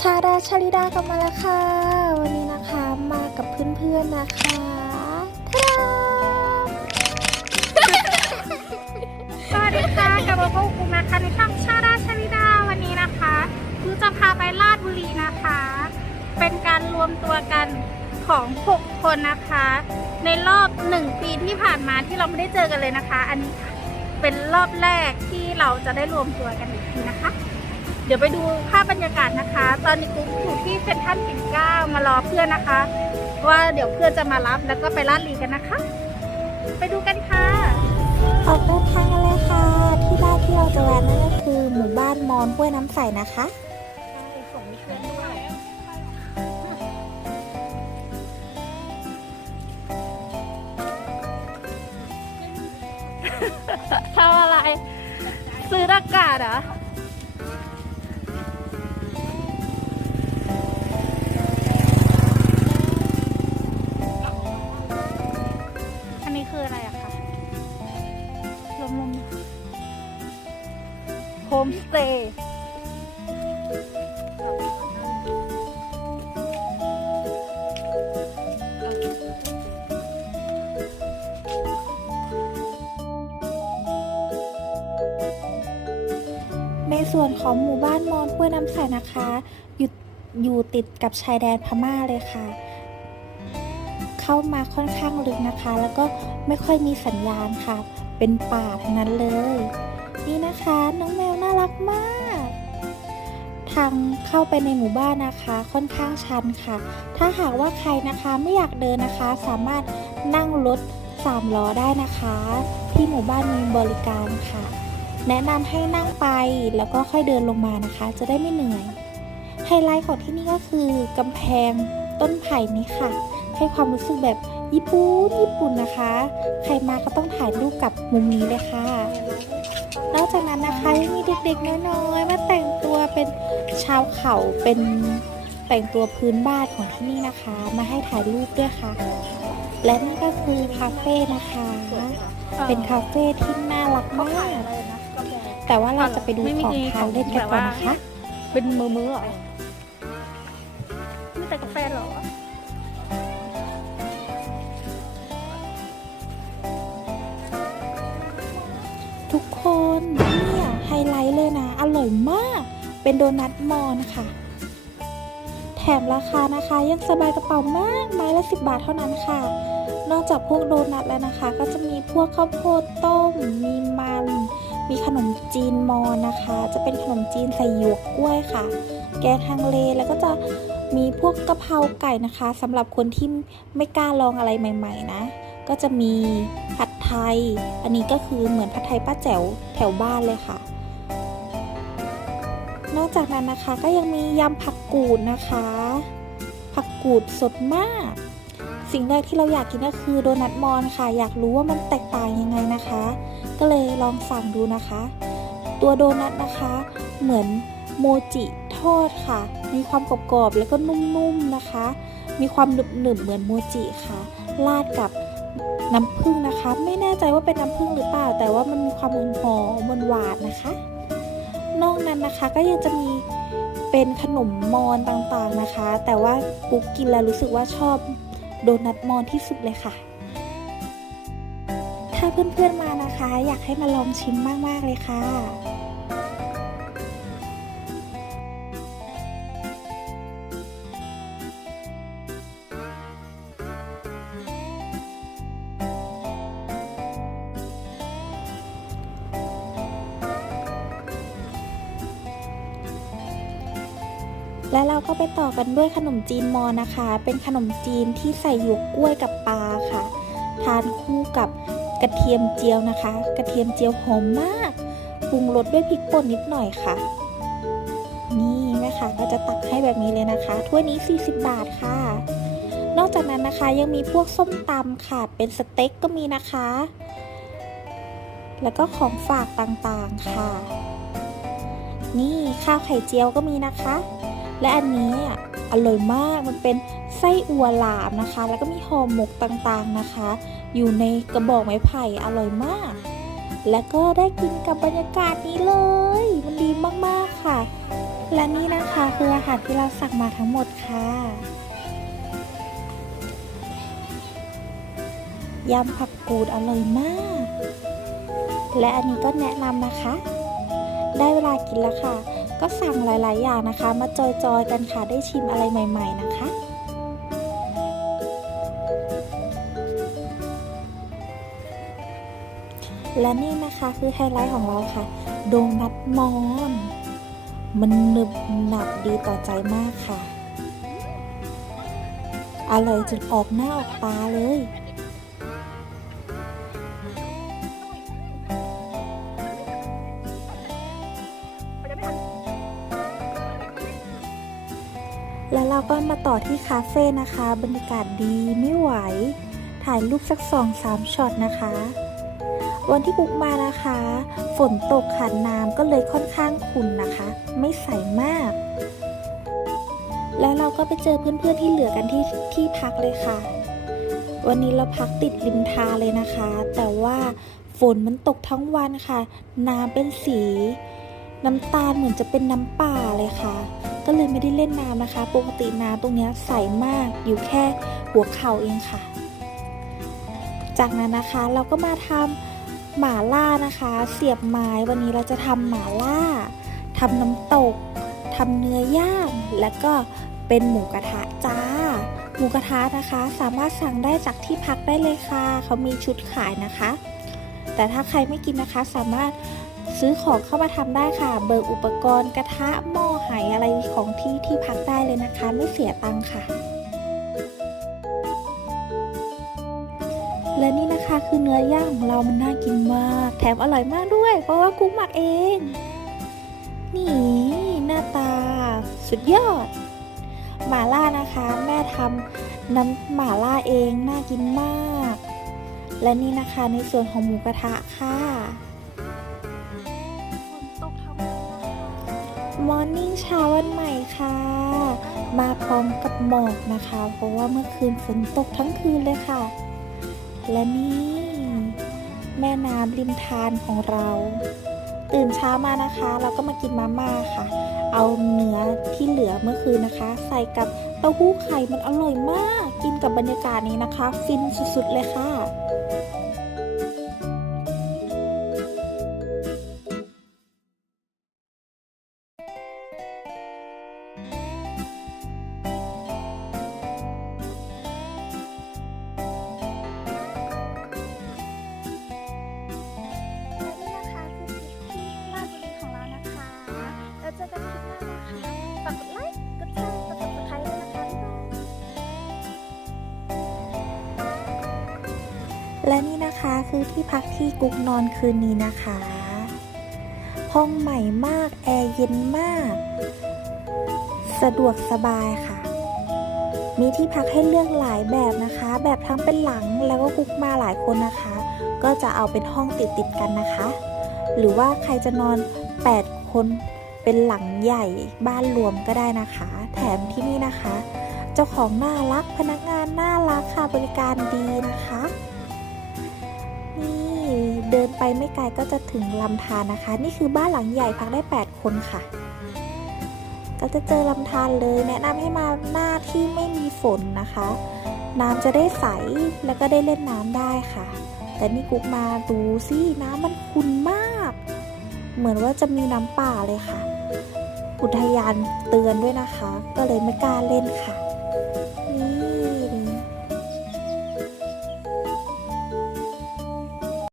ชาดาชาลิดากลับมาแล้วค่ะ วันนี้นะคะมากับเพื่อนๆนะคะท่าดาสวัสดีค่ะกลับมาพบกับคุณนะคะในช่องชาดาชาลิดาวันนี้นะคะคือจะพาไปลาดบุรีนะคะ เป็นการรวมตัวกันของ 6 คนนะคะ ในรอบ 1 ปีที่ผ่านมาที่เราไม่ได้เจอกันเลยนะคะ อันนี้เป็นรอบแรกที่เราจะได้รวมตัวกันอีกทีนะคะ ดี๋ยวไปดูภาพบรรยากาศนะคะ ตอนนี้กุ๊กอยู่ที่เซ็นทรัลปิ่นเกล้ามารอเพื่อนนะคะ ว่าเดี๋ยวเพื่อนจะมารับแล้วก็ไปลาดลีกันนะคะ ไปดูกันค่ะออกเดินทางกันเลยค่ะ ที่แรกที่เราจะแวะนั่นก็คือหมู่บ้านมอนห้วยน้ำใสนะคะส่งเพื่อนด้วยทำอะไร ซื้ออากาศเหรออั โฮมสเตย์ในส่วนของหมู่บ้านมอนห้วยน้ำใสนะคะ อยู่อยู่ติดกับชายแดนพม่าเลยค่ะ เข้ามาค่อนข้างลึกนะคะ แล้วก็ไม่ค่อยมีสัญญาณค่ะ เป็นป่าทั้งนั้นเลย นี่นะคะน้องม รักมาก ทางเข้าไปในหมู่บ้านนะคะค่อนข้างชันค่ะ ถ้าหากว่าใครนะคะไม่อยากเดินนะคะ สามารถนั่งรถสามล้อได้นะคะ ที่หมู่บ้านมีบริการค่ะ แนะนำให้นั่งไปแล้วก็ค่อยเดินลงมานะคะ จะได้ไม่เหนื่อย ไฮไลท์ของที่นี่ก็คือกำแพงต้นไผ่นี้ค่ะ ให้ความรู้สึกแบบญี่ปุ่นญี่ปุ่นนะคะ ใครมาก็ต้องถ่ายรูปกับมุมนี้เลยค่ะ นอกจากนั้นนะคะยังมีเด็กๆน้อยๆมาแต่งตัวเป็นชาวเขาเป็นแต่งตัวพื้นบ้านของที่นี่นะคะ มาให้ถ่ายรูปด้วยค่ะ และนี่ก็คือคาเฟ่นะคะ เป็นคาเฟ่ที่น่ารักมาก แต่ว่าเราจะไปดูของทานเล่นกันก่อนนะคะ เป็นมือมือเหรอไม่แต่กาแฟเหรอ เลยนะอร่อยมาก เป็นโดนัทมอนค่ะ แถมราคานะคะยังสบายกระเป๋ามาก ไม้ละ 10 บาทเท่านั้นค่ะ นอกจากพวกโดนัทแล้วนะคะ ก็จะมีพวกข้าวโพดต้ม มีมัน มีขนมจีนมอนนะคะ จะเป็นขนมจีนใส่หยวกกล้วยค่ะ แกงฮังเลแล้วก็จะมีพวกกะเพราไก่นะคะสำหรับคนที่ไม่กล้าลองอะไรใหม่ ๆ นะ ก็จะมีผัดไทย อันนี้ก็คือเหมือนผัดไทยป้าแจ๋วแถวบ้านเลยค่ะ นอกจากนั้นนะคะก็ยังมียำผักกูดนะคะ ผักกูดสดมาก สิ่งแรกที่เราอยากกินก็คือโดนัทมอนค่ะ อยากรู้ว่ามันแตกต่างยังไงนะคะ ก็เลยลองสั่งดูนะคะ ตัวโดนัทนะคะ เหมือนโมจิทอดค่ะ มีความกรอบๆแล้วก็นุ่มๆนะคะ มีความหนึบๆเหมือนโมจิค่ะ ราดกับน้ำผึ้งนะคะ ไม่แน่ใจว่าเป็นน้ำผึ้งหรือเปล่า แต่ว่ามันมีความหอมหวานนะคะ นอกนั้นนะคะ ก็ยังจะมีเป็นขนมมอนต่างๆนะคะ แต่ว่าปุ๊กกินแล้วรู้สึกว่าชอบโดนัทมอนที่สุดเลยค่ะ ถ้าเพื่อนๆมานะคะ อยากให้มาลองชิมมากๆเลยค่ะ และเราก็ไปต่อกันด้วยขนมจีนมอนะคะ เป็นขนมจีนที่ใส่หยวกกล้วยกับปลาค่ะ ทานคู่กับกระเทียมเจียวนะคะ กระเทียมเจียวหอมมากปรุงรสด้วยพริกป่นนิดหน่อยค่ะ นี่แม่ค่ะก็จะตักให้แบบนี้เลยนะคะถ้วยนี้ 40 บาทค่ะ นอกจากนั้นนะคะยังมีพวกส้มตำค่ะ เป็นสเต็กก็มีนะคะ แล้วก็ของฝากต่างๆค่ะ นี่ข้าวไข่เจียวก็มีนะคะ และอันนี้อะอร่อยมากมันเป็นไส้อัวหลามนะคะ แล้วก็มีห่อหมกต่างๆนะคะ อยู่ในกระบอกไม้ไผ่อร่อยมาก และก็ได้กินกับบรรยากาศนี้เลย มันดีมากๆค่ะ และนี่นะคะคืออาหารที่เราสั่งมาทั้งหมดค่ะยำผักกูดอร่อยมาก และอันนี้ก็แนะนำนะคะ ได้เวลากินแล้วค่ะ ก็สั่งหลาย ๆ อย่างนะคะ มาจอยๆกันค่ะได้ชิมอะไรใหม่ ๆ นะคะและนี่นะคะคือไฮไลท์ของเราค่ะ โดนัทมอน มันหนึบหนับดีต่อใจมากค่ะ อร่อยจนออกหน้าออกตาเลย แล้วเราก็มาต่อที่คาเฟ่นะคะ บรรยากาศดีไม่ไหว ถ่ายรูปสักสองสามช็อตนะคะ วันที่บุกมานะคะ ฝนตกขันน้ำก็เลยค่อนข้างขุ่นนะคะ ไม่ใสมาก แล้วเราก็ไปเจอเพื่อนๆที่เหลือกันที่ที่พักเลยค่ะ วันนี้เราพักติดริมทาเลยนะคะ แต่ว่าฝนมันตกทั้งวันค่ะ น้ำเป็นสี น้ำตาลเหมือนจะเป็นน้ำป่าเลยค่ะ ก็เลยไม่ได้เล่นน้ำนะคะ ปกติน้ำตรงนี้ใสมากอยู่แค่หัวเข่าเองค่ะ จากนั้นนะคะเราก็มาทำหมาล่านะคะ เสียบไม้วันนี้เราจะทำหมาล่าทำน้ำตกทำเนื้อย่างแล้วก็เป็นหมูกระทะจ้า หมูกระทะนะคะ สามารถสั่งได้จากที่พักได้เลยค่ะ เขามีชุดขายนะคะ แต่ถ้าใครไม่กินนะคะสามารถซื้อของเข้ามาทำได้ค่ะ เบิกอุปกรณ์กระทะหม้อ ไหอะไรของที่ที่พักได้เลยนะคะ ไม่เสียตังค่ะ และนี่นะคะคือเนื้อย่างของเรามันน่ากินมาก แถมอร่อยมากด้วย เพราะว่ากุ๊กหมักเอง นี่หน้าตา สุดยอด หม่าล่านะคะ แม่ทำน้ำหม่าล่าเองน่ากินมาก และนี่นะคะในส่วนของหมูกระทะค่ะ มอร์นิ่งเช้าวันใหม่ค่ะ มาพร้อมกับหมอกนะคะ เพราะว่าเมื่อคืนฝนตกทั้งคืนเลยค่ะ และนี่ แม่น้ำริมทานของเรา ตื่นเช้ามานะคะ เราก็มากินมาม่าค่ะ เอาเนื้อที่เหลือเมื่อคืนนะคะ ใส่กับเต้าหู้ไข่มันอร่อยมาก กินกับบรรยากาศนี้นะคะ ฟินสุดๆเลยค่ะ จอกันคลิปหน้านะคะฝากกดไลค์ กดแชร์ กด subscribe ด้วยนะคะบ๊ายบายและนี่นะคะคือที่พักที่กุ๊กนอนคืนนี้นะคะ ห้องใหม่มาก แอร์เย็นมาก สะดวกสบายค่ะ มีที่พักให้เลือกหลายแบบนะคะ แบบทั้งเป็นหลังแล้วก็กุ๊กมาหลายคนนะคะ ก็จะเอาเป็นห้องติดติดกันนะคะ หรือว่าใครจะนอน 8 คนเป็นหลังใหญ่บ้านรวมก็ได้นะคะ แถมที่นี่นะคะ เจ้าของน่ารักพนักงานน่ารักค่ะบริการดีนะคะ เดินไปไม่ไกลก็จะถึงลำธารนะคะ นี่คือบ้านหลังใหญ่พักได้ 8 คนค่ะ ก็จะเจอลำธารเลยแนะนำให้มาหน้าที่ไม่มีฝนนะคะ น้ำจะได้ใสแล้วก็ได้เล่นน้ำได้ค่ะ แต่นี่กุ๊กมาดูสิน้ำมันขุ่นมาก เหมือนว่าจะมีน้ำป่าเลยค่ะ อุทยานเตือนด้วยนะคะ ก็เลยไม่กล้าเล่นค่ะ